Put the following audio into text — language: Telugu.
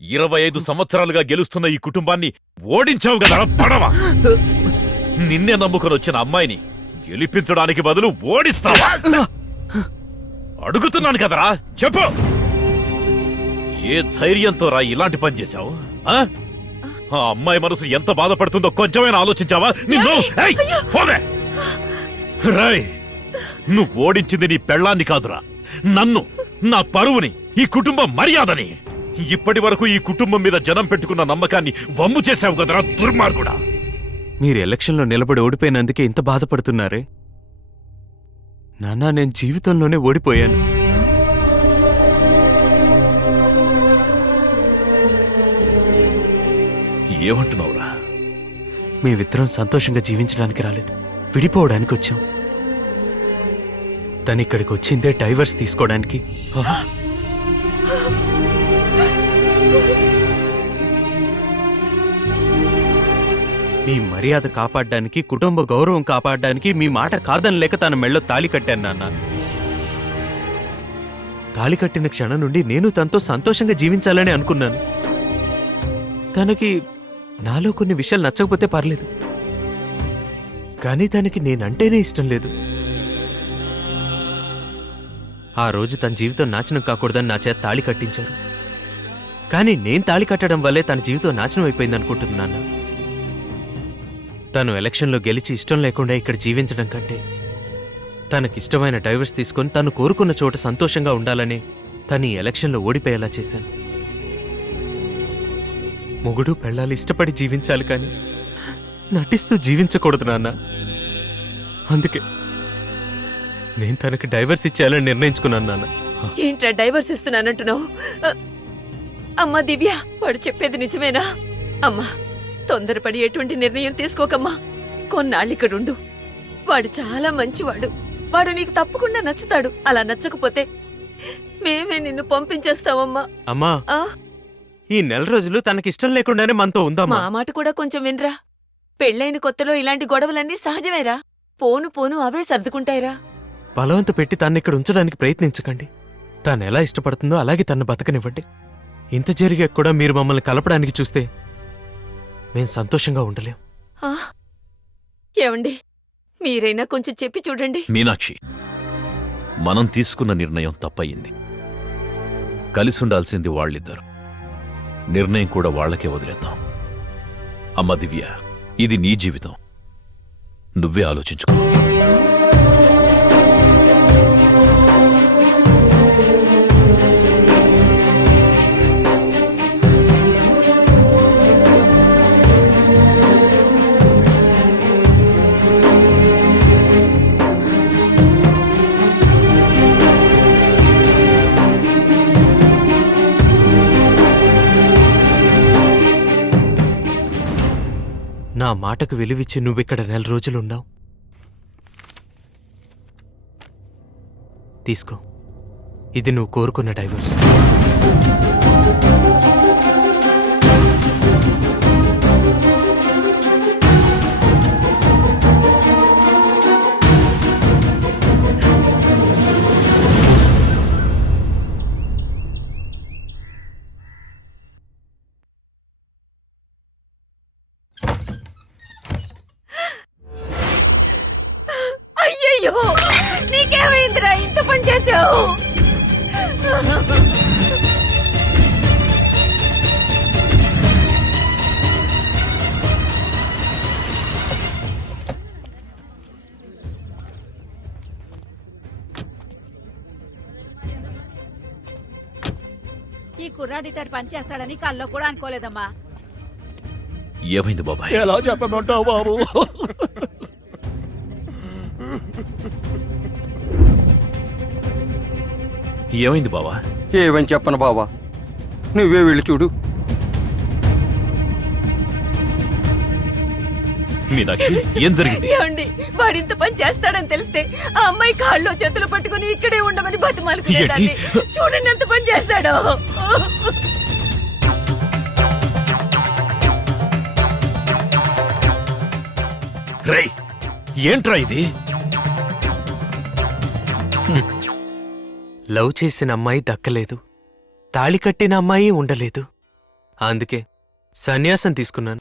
25 సంవత్సరాలుగా గెలుస్తున్న ఈ కుటుంబాన్ని ఓడించావు కదా పడవ. నిన్నే నమ్ముకొని వచ్చిన అమ్మాయిని గెలిపించడానికి బదులు ఓడిస్తావా? అడుగుతున్నాను కదరా, చెప్పు. ఏ ధైర్యంతో రా ఇలాంటి పని చేశావు? ఆ అమ్మాయి మనసు ఎంత బాధపడుతుందో కొంచెమైనా ఆలోచించావా? నిన్ను రాయ్, నువ్వు ఓడించింది నీ పెళ్ళాన్ని కాదురా, నన్ను, నా పరువుని, ఈ కుటుంబ మర్యాదని. ఇప్పటి వరకు ఈ కుటుంబం మీద జనం పెట్టుకున్న నమ్మకాన్ని వమ్ము చేశావు కదరా దుర్మార్గుడా. మీరు ఎలక్షన్లో నిలబడి ఓడిపోయినందుకే ఇంత బాధపడుతున్నారే? నాన్నా, నేను జీవితంలోనే ఓడిపోయాను. ఏమంటున్నావురా? మేమిద్దరం సంతోషంగా జీవించడానికి రాలేదు, విడిపోవడానికి వచ్చాం. తనిక్కడికి వచ్చిందే డైవర్స్ తీసుకోవడానికి. మీ మర్యాద కాపాడడానికి, కుటుంబ గౌరవం కాపాడడానికి మీ మాట కాదని లేక తన మెళ్ళో తాళి కట్టాను నాన్న. తాళి కట్టిన క్షణం నుండి నేను తనతో సంతోషంగా జీవించాలని అనుకున్నాను. తనకి నాలో కొన్ని విషయాలు నచ్చకపోతే పర్లేదు, కానీ తనకి నేనంటేనే ఇష్టం లేదు. ఆ రోజు తన జీవితం నాశనం కాకూడదని నా చేత తాళి కట్టించారు. కానీ నేను తాళి కట్టడం వల్లే తన జీవితం నాశనం అయిపోయింది అనుకుంటున్నాను. తను ఎలక్షన్లో గెలిచి ఇష్టం లేకుండా ఇక్కడ జీవించడం కంటే తనకిష్టమైన డైవర్స్ తీసుకొని తను కోరుకున్న చోట సంతోషంగా ఉండాలని తను ఈ ఎలక్షన్లో ఓడిపోయేలా చేశాను. మొగుడు పెళ్ళాలి ఇష్టపడి జీవించాలి, కానీ నటిస్తూ జీవించకూడదు నాన్న. అందుకే నేను తనకి డైవర్స్ ఇచ్చేయాలని నిర్ణయించుకున్నాను నాన్న. ఏంట్రా డైవర్స్ ఇస్తున్నానంటున్నావు? అమ్మా దివ్య, వాడు చెప్పేది నిజమేనా? అమ్మా, తొందరపడి ఎటువంటి నిర్ణయం తీసుకోకమ్మా. కొన్నాళ్ళిక్కడుండు. వాడు చాలా మంచివాడు. వాడు నీకు తప్పకుండా నచ్చుతాడు. అలా నచ్చకపోతే మేమే నిన్ను పంపించేస్తామమ్మా. అమ్మా, ఈ నెల రోజులు తనకిష్టం లేకుండానే మనతో ఉందామా? మా మాట కూడా కొంచెం వినరా. పెళ్ళైన కొత్తలో ఇలాంటి గొడవలన్నీ సహజమేరా. పోను పోను అవే సర్దుకుంటాయిరా. బలవంత పెట్టి తన్ని ఇక్కడ ఉంచడానికి ప్రయత్నించకండి. తాను ఎలా ఇష్టపడుతుందో అలాగే తను బతకనివ్వండి. ఇంత జరిగాక కూడా మీరు మమ్మల్ని కలపడానికి చూస్తే మేం సంతోషంగా ఉండలేం. ఏమండి, మీరైనా కొంచెం చెప్పి చూడండి. మీనాక్షి, మనం తీసుకున్న నిర్ణయం తప్పయింది. కలిసుండాల్సింది వాళ్ళిద్దరు. నిర్ణయం కూడా వాళ్లకే వదిలేద్దాం. అమ్మ దివ్య, ఇది నీ జీవితం, నువ్వే ఆలోచించుకో. నా మాటకు విలువిచ్చి నువ్విక్కడ నెల రోజులున్నావు. తీసుకో, ఇది నువ్వు కోరుకున్న డైవర్స్. అయ్యయ్యో, నీకేమైందిరా? ఇంత పని చేసావు. ఈ కుర్రాడిటర్ పని చేస్తాడని కల్లో కూడా అనుకోలేదమ్మా. ఏమైంది బాబాయ్? ఎలా చెప్పమంటావు బాబు? ఏమైంది బావా? ఏమని చెప్పను బావా, నువ్వే వెళ్ళి చూడు. మీనాక్షి, ఏం జరిగింది? ఏమండి, వాడింత పని చేస్తాడని తెలిస్తే ఆ అమ్మాయి కాళ్ళు చేతులు పట్టుకుని ఇక్కడే ఉండమని బతిమాలుకునేదాన్ని. చూడండి ఎంత పని చేస్తాడో. రేయ్, ఏంట్రా ఇది? లవ్ చేసిన అమ్మాయి దక్కలేదు, తాళి కట్టిన అమ్మాయి ఉండలేదు. అందుకే సన్యాసం తీసుకున్నాను.